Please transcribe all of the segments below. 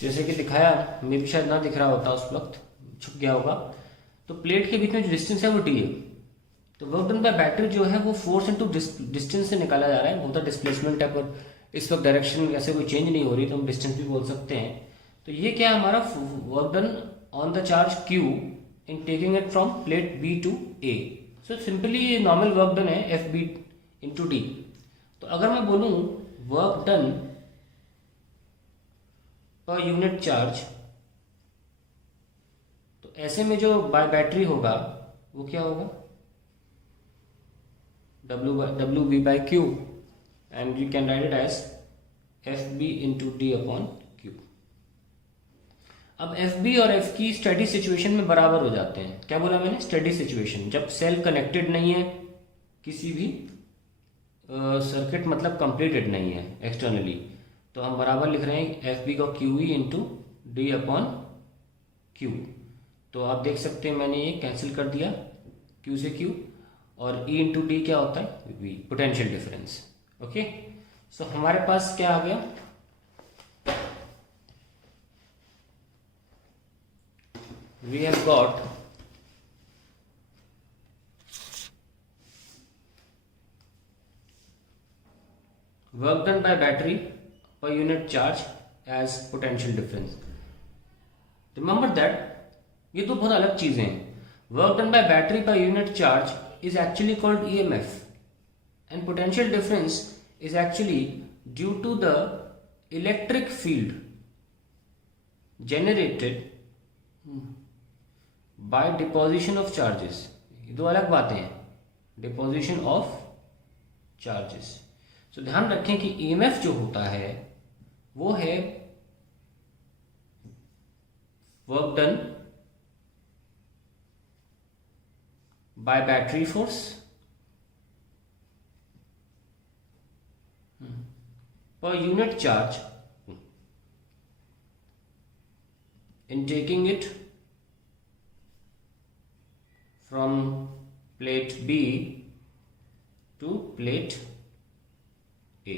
जैसे कि दिखाया, मे भी शायद ना दिख रहा होता उस वक्त, छुप गया होगा। तो प्लेट के बीच में जो डिस्टेंस है वो टी है। तो वर्क डन बाय बैटरी जो है वो फोर्स इनटू डिस्टेंस से निकाला जा रहा है, वो तो डिस्प्लेसमेंट है, पर इस वक्त डायरेक्शन वैसे कोई चेंज नहीं हो रही, तो हम डिस्टेंस भी बोल सकते हैं। तो ये क्या है हमारा work done on the charge Q in taking it from plate B to A। So simply normal work done है एफ बी इंटू डी। तो अगर मैं बोलूँ work done per unit charge, तो ऐसे में जो बाय बैटरी होगा वो क्या होगा, W B by Q, and you can write it as F B into D upon Q. अब एफ बी और एफ की स्टेडी सिचुएशन में बराबर हो जाते हैं। क्या बोला मैंने, स्टेडी सिचुएशन, जब सेल कनेक्टेड नहीं है किसी भी सर्किट, मतलब कंप्लीटेड नहीं है एक्सटर्नली, तो हम बराबर लिख रहे हैं एफ बी को Q E into D upon Q. तो आप देख सकते हैं मैंने ये कैंसिल कर दिया, क्यू से क्यू, और ई इंटू डी क्या होता है, वी, पोटेंशियल डिफरेंस। ओके, सो हमारे पास क्या आ गया, we have got work done by battery per unit charge as potential difference. Remember that ये तो बहुत अलग चीजें हैं। work done by battery per unit charge is actually called EMF, and potential difference is actually due to the electric field generated by deposition of charges. ये दो अलग बातें हैं, डिपोजिशन ऑफ चार्जेस। तो ध्यान रखें कि ईएमएफ जो होता है वो है work done by battery force पर unit charge in taking it from plate B to plate A,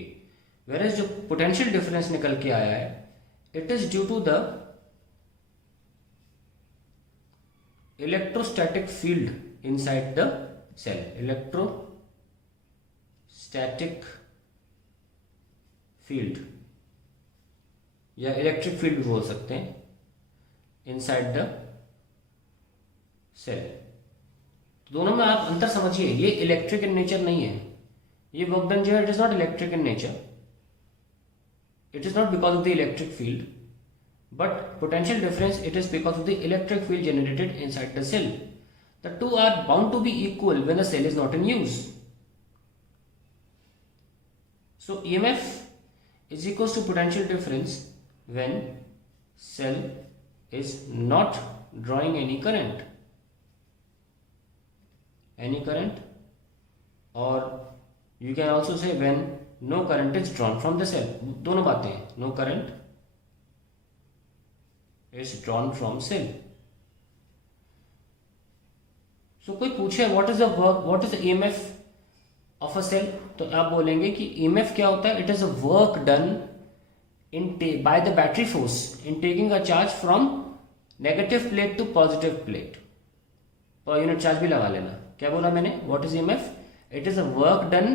whereas जो potential difference निकल के आया है, it is due to the electrostatic field inside the cell, electrostatic field या electric field भी बोल सकते हैं inside the cell। दोनों में आप अंतर समझिए, ये इलेक्ट्रिक इन नेचर नहीं है, ये वर्क डन जो है it is not electric in nature, it is not because of the electric field, but potential difference it is because of the electric field generated inside the cell. The two are bound to be equal when the cell is not in use. So EMF is equal to potential difference when cell is not drawing any current, or you can also say when no current is drawn from the cell। दोनों बातें हैं, no current is drawn from cell। so कोई पूछे what is the EMF of a cell, तो आप बोलेंगे कि EMF क्या होता है, it is a work done by the battery force in taking a charge from negative plate to positive plate। per unit charge भी लगा लेना। क्या बोला मैंने, what is EMF? It is a work done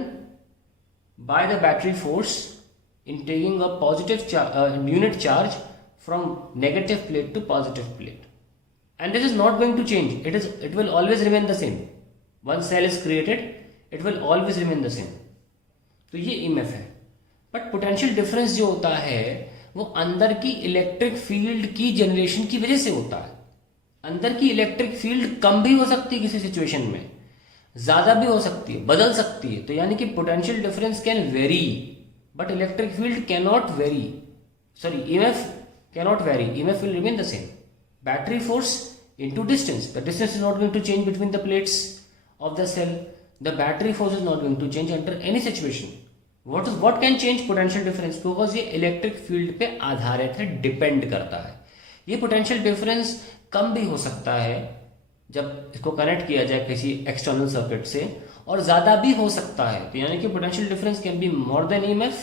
by the battery force in taking a positive unit charge from negative plate to positive plate, and this is not going to change, it will always remain the same। once cell is created it will always remain the same। तो ये EMF है। But potential difference जो होता है वो अंदर की electric field की जनरेशन की वजह से होता है। अंदर की इलेक्ट्रिक फील्ड कम भी हो सकती है किसी सिचुएशन में, ज्यादा भी हो सकती है, बदल सकती है। तो यानी कि potential difference can vary but electric field can not vary, sorry EMF can not vary, EMF will remain the same. Battery force into distance, the distance is not going to change between the plates of the cell, the battery force is not going to change under any situation. What can change potential difference, because ये electric field पे आधारित है, depend करता है। ये potential difference कम भी हो सकता है जब इसको कनेक्ट किया जाए किसी एक्सटर्नल सर्किट से, और ज्यादा भी हो सकता है। तो यानी कि potential difference can be more than EMF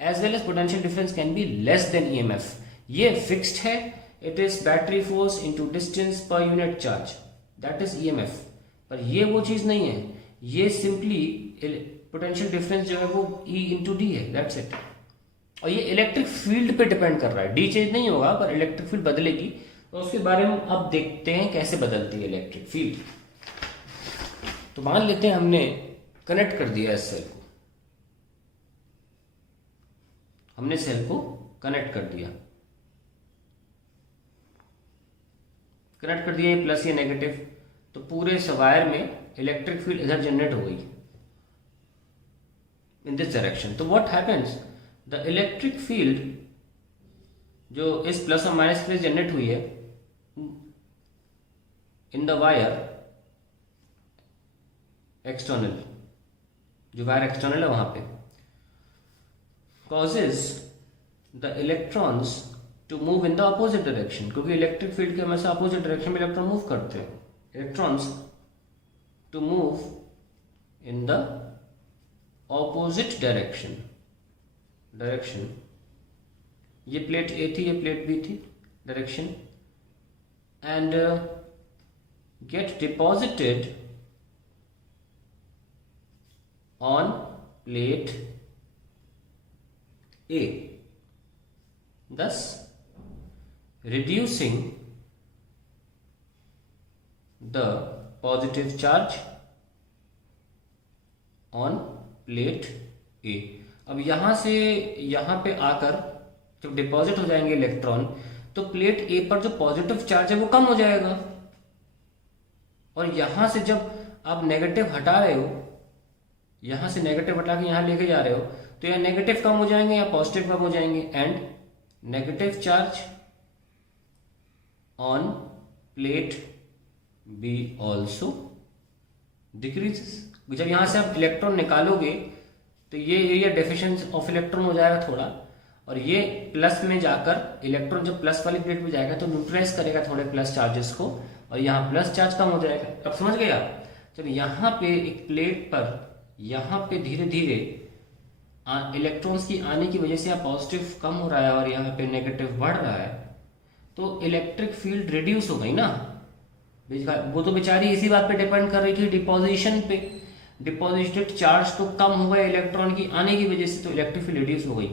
as well as potential difference can be less than EMF. ये फिक्स्ड है, it is battery force into distance per unit charge, that is EMF. पर ये वो चीज नहीं है, ये सिंपली पोटेंशियल डिफरेंस जो है वो ई इंटू डी है, दैट्स इट। और ये इलेक्ट्रिक फील्ड पे डिपेंड कर रहा है, डी चेंज नहीं होगा पर इलेक्ट्रिक फील्ड बदलेगी। तो उसके बारे में अब देखते हैं कैसे बदलती है इलेक्ट्रिक फील्ड। तो मान लेते हैं हमने कनेक्ट कर दिया इस सेल को, हमने सेल को कनेक्ट कर दिया, कनेक्ट कर दिया ये प्लस या नेगेटिव, तो पूरे वायर में इलेक्ट्रिक फील्ड इधर जनरेट हो गई इन दिस डायरेक्शन। तो what happens, the electric field जो इस प्लस और माइनस के जनरेट हुई है इन द वायर एक्सटर्नल, जो वायर एक्सटर्नल है वहां पे, causes the electrons to move in the opposite direction, क्योंकि इलेक्ट्रिक फील्ड के हमेशा अपोजिट डायरेक्शन में इलेक्ट्रॉन मूव करते हैं, electrons to move in the opposite direction. ये प्लेट ए थी, ये प्लेट बी थी, direction, and get deposited on plate A, thus reducing the positive charge on plate A। अब यहां से यहां पे आकर जब डिपॉजिट हो जाएंगे इलेक्ट्रॉन, तो प्लेट A पर जो पॉजिटिव चार्ज है वो कम हो जाएगा, और यहां से जब आप नेगेटिव हटा रहे हो, यहां से नेगेटिव हटा के यहां लेके जा रहे हो, तो या नेगेटिव कम हो जाएंगे या पॉजिटिव कम हो जाएंगे, and negative charge on plate B also decreases. जब यहां से आप इलेक्ट्रॉन निकालोगे तो ये एरिया डेफिशिएंसी ऑफ इलेक्ट्रॉन हो जाएगा थोड़ा, और ये प्लस में जाकर इलेक्ट्रॉन जब प्लस वाली प्लेट में जाएगा तो न्यूट्रलाइज करेगा थोड़े प्लस चार्जेस को, और यहाँ प्लस चार्ज कम हो जाएगा। अब समझ गए आप, जब यहाँ पे एक प्लेट पर यहाँ पे धीरे धीरे इलेक्ट्रॉन्स की आने की वजह से यहाँ पॉजिटिव कम हो रहा है और यहाँ पे नेगेटिव बढ़ रहा है, तो इलेक्ट्रिक फील्ड रिड्यूस हो गई ना। वो तो बेचारी इसी बात पे डिपेंड कर रही थी, डिपोजिशन पे, डिपॉजिटेड चार्ज तो कम हो गया इलेक्ट्रॉन की आने की वजह से, तो इलेक्ट्रिक फील्ड रिड्यूस हो गई।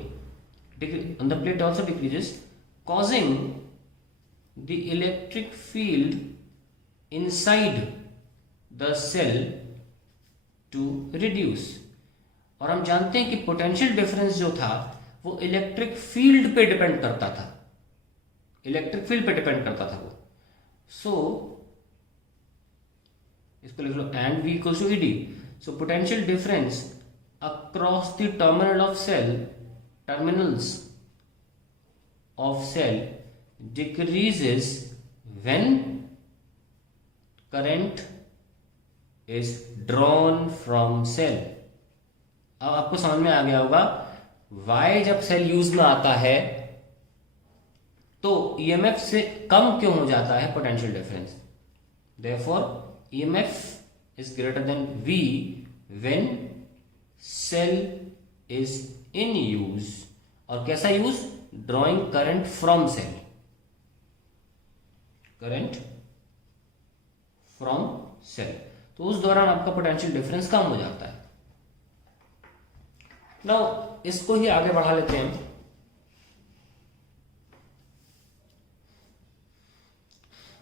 The plate also decreases causing the electric field inside the cell to reduce. और हम जानते हैं कि पोटेंशियल डिफरेंस जो था वो इलेक्ट्रिक फील्ड पे डिपेंड करता था, इलेक्ट्रिक फील्ड पे डिपेंड करता था वो। सो इसको लिख लो and V equals to ED। So potential difference across the terminals of cell decreases when current is drawn from cell. अब आपको समझ में आ गया होगा वाई जब सेल यूज में आता है तो ईएमएफ से कम क्यों हो जाता है potential difference. Therefore EMF is greater than V when cell is in use. और कैसा use, drawing current from cell, current from cell, तो उस दौरान आपका पोटेंशियल डिफरेंस कम हो जाता है। नाउ इसको ही आगे बढ़ा लेते हैं।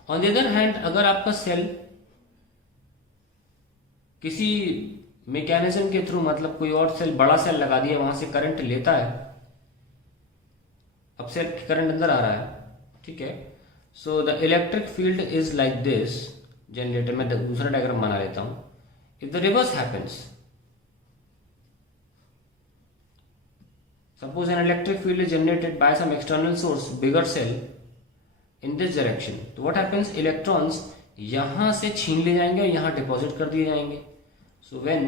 ऑन द अदर हैंड, अगर आपका सेल किसी मैकेनिज्म के थ्रू, मतलब कोई और सेल, बड़ा सेल लगा दिया, वहां से करंट लेता है, अब सेल करंट अंदर आ रहा है, ठीक है। So the electric field is like this generator. मैं दूसरा डायग्राम बना लेता हूं। If the reverse happens, suppose an electric field is generated by some external source, bigger cell, in this direction, तो what happens, electrons यहां से छीन ले जाएंगे और यहां डिपॉजिट कर दिए जाएंगे। so when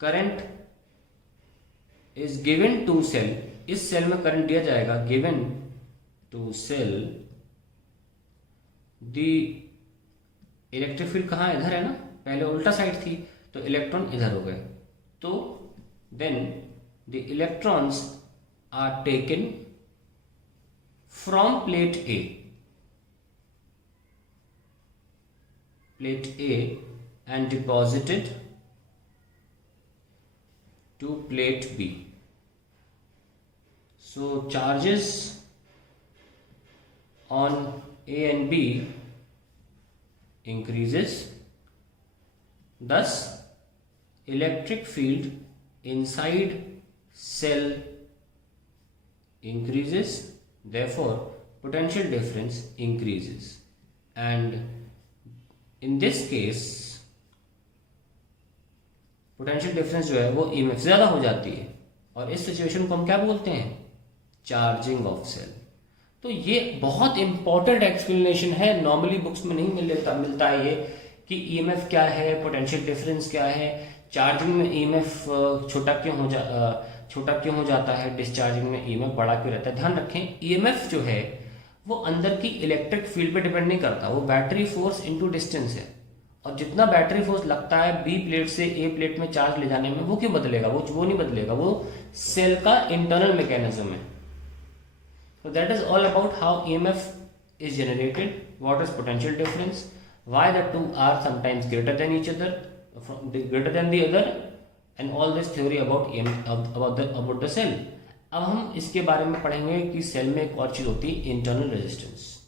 current is given to cell, इस सेल में करंट दिया जाएगा, given to cell, the electric field कहाँ, इधर है ना, पहले उल्टा साइड थी तो इलेक्ट्रॉन इधर हो गए, तो then the electrons are taken from plate A and deposited to plate B. So charges on A and B increases, thus electric field inside cell increases, therefore potential difference increases, and in this case potential difference जो है वो EMF से ज़्यादा हो जाती है, और इस सिचुएशन को हम क्या बोलते हैं, चार्जिंग ऑफ सेल। तो ये बहुत इंपॉर्टेंट एक्सप्लेनेशन है, नॉर्मली बुक्स में नहीं मिलता है ये कि ईएमएफ क्या है, पोटेंशियल डिफरेंस क्या है, चार्जिंग में ईएमएफ छोटा क्यों हो जाता है, डिस्चार्जिंग में ईएमएफ बड़ा क्यों रहता है। ध्यान रखें, ईएमएफ जो है वो अंदर की इलेक्ट्रिक फील्ड पे डिपेंड नहीं करता, वो बैटरी फोर्स इनटू डिस्टेंस है, और जितना बैटरी फोर्स लगता है बी प्लेट से ए प्लेट में चार्ज ले जाने में, वो क्यों बदलेगा, वो नहीं बदलेगा, वो सेल का इंटरनल मैकेनिज्म है। So that is all about how EMF is generated, what is potential difference, why the two are sometimes greater than each other, greater than the other, and all this theory about about the cell. अब हम इसके बारे में पढ़ेंगे कि cell में एक और चीज होती है इंटरनल रेजिस्टेंस।